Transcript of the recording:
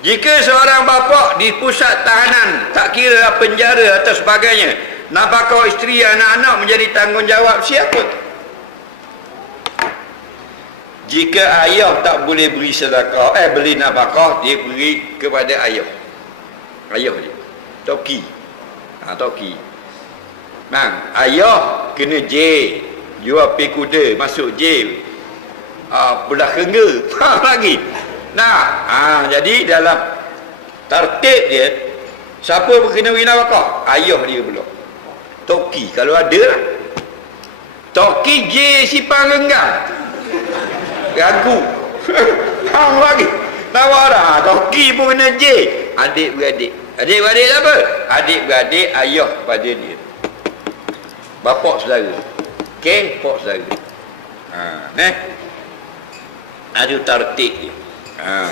Jika seorang bapa di pusat tahanan, tak kira penjara atau sebagainya, nafkah isteri anak-anak menjadi tanggungjawab siapa? Jika ayah tak boleh beri sedekah, eh beli nafkah, dia beri kepada ayah. Ayah dia. Toki. Ha, toki. Bang, ayah kena J. Jual pi kuda, masuk J. Ah, belah kengga. Ha, lagi. Nah, ha, jadi dalam tertib dia, siapa pun kena beri nafkah? Ayah dia pula. Toki, kalau ada. Toki J sipang genggam. Gagu. Hang lagi. Nawara, Toki pun kena J. Adik-beradik. Adik-beradik apa? Adik-beradik ayah pada dia. Bapak saudara. Okey, pak saudara. Ha, neh. Ada tertib dia. Uh,